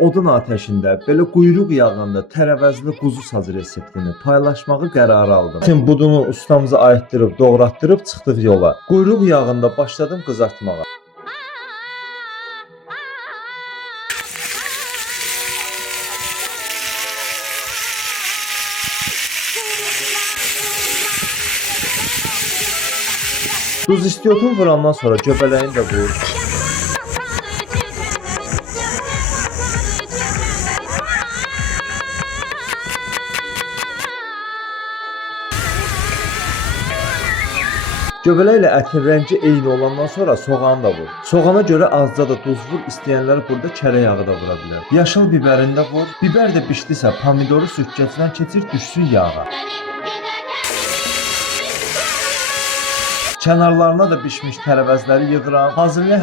Odun ateşində, belə quyruq yağında tərəvəzli quzu sazı reseptini paylaşmağı qərar aldım. Şimdi budunu ustamıza ayıtdırıb, doğratdırıb çıxdıq yola. Quyruq yağında başladım qızartmağa. Duz istiotunu vurandan sonra göbələyini də vur. Göbələk ilə ətin rəngi eyni olandan sonra soğanı da vur. Soğana görə azca da duz vur, istəyənlər burada kərə yağı da vura bilər. Yaşıl bibərini də vur. Biber də bişdisə pomidoru süzgəcdən keçir, düşsün yağa. Kənarlarına da bişmiş tərəvəzləri yığıram. Hazırlaya